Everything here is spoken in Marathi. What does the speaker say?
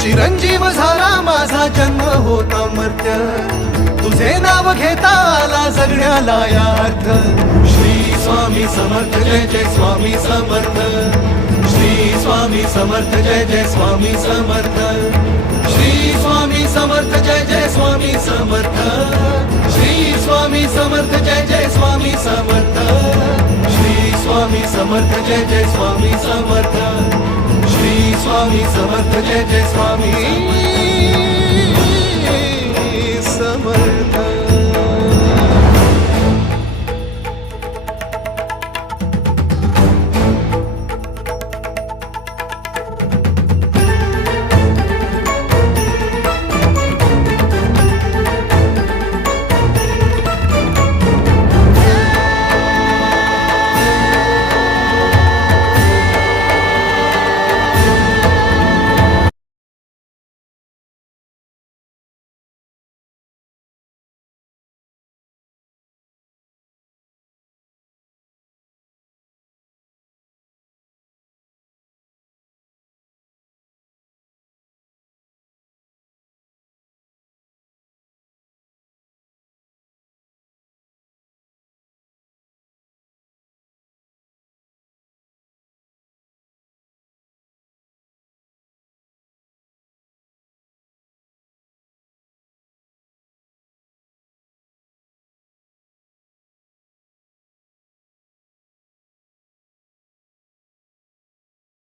चिरंजीव झाला माझा जन्म होता मर्त्य, तुझे नाव घेता आला जगण्याला यार्थ. श्री स्वामी समर्थ जय जय स्वामी समर्थ, श्री स्वामी समर्थ जय जय स्वामी समर्थ, श्री स्वामी समर्थ जय जय स्वामी समर्थ, श्री स्वामी समर्थ जय जय स्वामी समर्थ, श्री स्वामी समर्थ जय जय स्वामी समर्थ, श्री स्वामी समर्थ जय जय स्वामी